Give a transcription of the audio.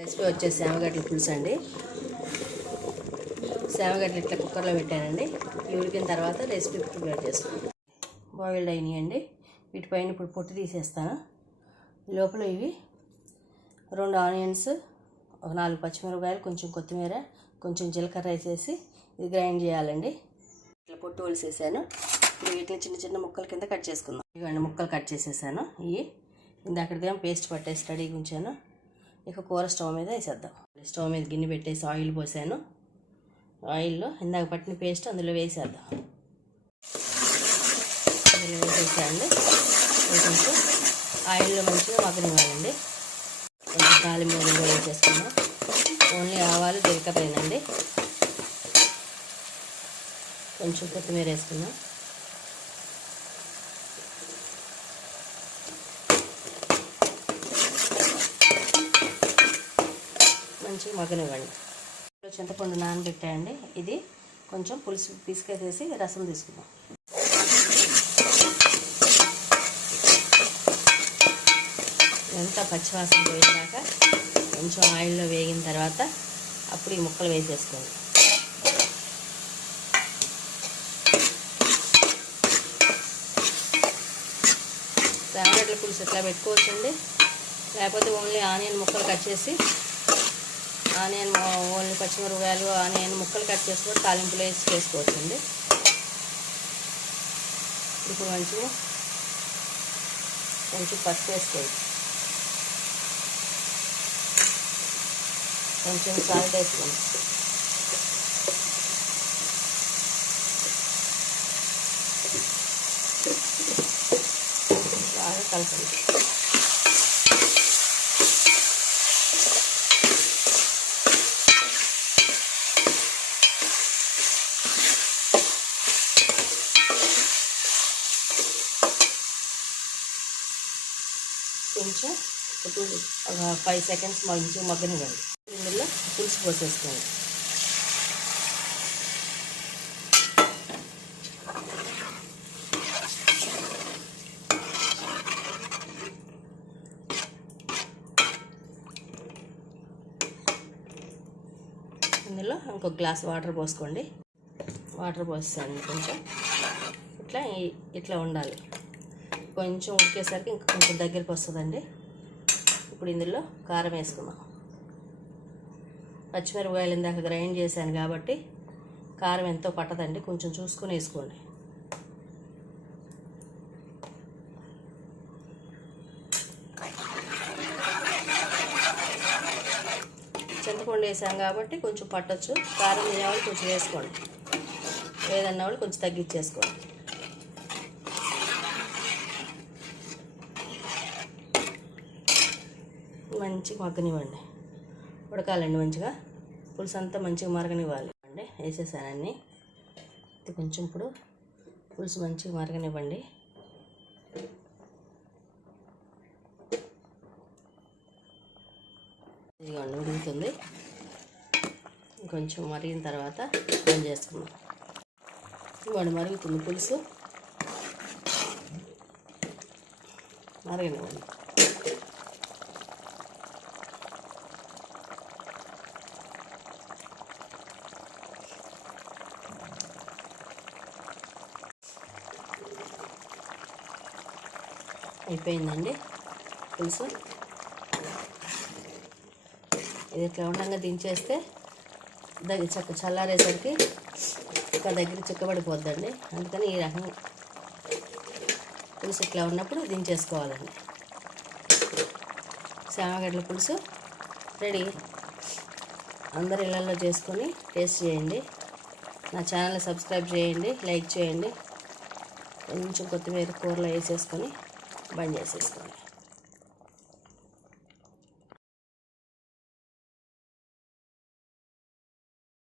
Recipe వచ్చేసి శామగడ్డల పులుసు అండి. శామగడ్డలు ఇట్లా కుక్కర్లో పెట్టానండి. ఉడికిన తర్వాత రెసిపీ ప్రిపేర్ చేసుకుంటాను. బాయిల్డ్ అయినాయండి. వీటిపైన ఇప్పుడు పొట్టు తీసేస్తాను. లోపల ఇవి 2 ఆనియన్స్, ఒక 4 పచ్చిమిరపకాయలు, కొంచెం కొత్తిమీర, కొంచెం జీలకర్ర వేసేసి ఇది గ్రైండ్ చేయాలండి. ఇట్లా పొట్టు వలిసేసాను. ఇప్పుడు వీటిని చిన్న చిన్న ముక్కల కింద కట్ చేసుకుందాం. ఇవన్నీ ముక్కలు కట్ చేసేసాను. ఇవి ఇందాకదేమో పేస్ట్ పట్టేసి రెడీగా ఉంచాను. ఇక కూర స్టవ్ మీద వేసేద్దాం. స్టవ్ మీద గిన్నె పెట్టేసి ఆయిల్ పోసాను. ఆయిల్లో ఇందాక పట్టిన పేస్ట్ అందులో వేసేద్దాం. అందులో వేసేసానండి. కొంచెం ఆయిల్లో మంచిగా మగ్గనివ్వాలండి. కొంచెం కాలి మీద వేసేసుకున్నాం. ఓన్లీ ఆవాలు జీలకర్రేనండి. కొంచెం కొత్తిమీర వేసుకున్నాం. మంచిగా మగ్గనివ్వండి. చింతపండు నానబెట్టాయండి. ఇది కొంచెం పులుసు పిసికేసేసి రసం తీసుకుందాం. ఇదంతా పచ్చివాసన పోయేదాక కొంచెం ఆయిల్లో వేగిన తర్వాత అప్పుడు ఈ ముక్కలు వేసేసుకోండి. శామగడ్డల పులుసు ఇట్లా పెట్టుకోవచ్చండి. లేకపోతే ఓన్లీ ఆనియన్ ముక్కలు కట్ చేసి ఓన్లీ పచ్చిమిరపకాయలు ఆనియన్ ముక్కలు కట్ చేసుకొని తాలింపులో వేసి చేసుకోవచ్చండి. ఇప్పుడు మంచిగా కొంచెం పసుపు వేసుకోవచ్చు. కొంచెం సాల్ట్ వేసుకోండి. బాగా కలపండి. కొంచెం 5 సెకండ్స్ మంచిగా మగ్గనివ్వండి. ఇందులో పులుసు పోసేసుకోండి. ఇందులో ఇంకొక గ్లాస్ వాటర్ పోసుకోండి. వాటర్ పోసేయండి. కొంచెం ఇట్లా ఉండాలి. కొంచెం ఉడికేసరికి ఇంకా కొంచెం దగ్గరికి వస్తుందండి. ఇప్పుడు ఇందులో కారం వేసుకుందాం. పచ్చిమిరపకాయలు ఇందాక గ్రైండ్ చేశాను కాబట్టి కారం ఎంతో పట్టదండి. కొంచెం చూసుకొని వేసుకోండి. చింతపండు వేసాం కాబట్టి కొంచెం పట్టచ్చు. కారం తినేవాళ్ళు కొంచెం వేసుకోండి. లేదన్న వాళ్ళు కొంచెం తగ్గించేసుకోండి. మంచిగా మగ్గనివ్వండి. ఉడకాలండి మంచిగా. పులుసు అంతా మంచిగా మరగనివ్వాలి అండి. వేసేసానండి. ఇది కొంచెం ఇప్పుడు పులుసు మంచిగా మరగనివ్వండి. ఇదిగోండి ఉడుకుతుంది. కొంచెం మరిగిన తర్వాత బంద్ చేసుకుందాం. ఇవ్వండి మరుగుతుంది పులుసు. మరగనివ్వండి. అయిపోయిందండి పులుసు. ఇది ఇట్లా ఉండగా దించేస్తే చల్లారేసరికి ఒక దగ్గర చిక్కబడిపోద్దండి. అందుకని ఈ రకం పులుసు ఇట్లా ఉన్నప్పుడు దించేసుకోవాలండి. శామగడ్డల పులుసు రెడీ. అందరు ఇళ్ళల్లో చేసుకొని టేస్ట్ చేయండి. నా ఛానల్ సబ్స్క్రైబ్ చేయండి, లైక్ చేయండి. కొంచెం కొత్తిమీర కూరలో వేసేసుకొని బంద్ చేసేసుకోండి.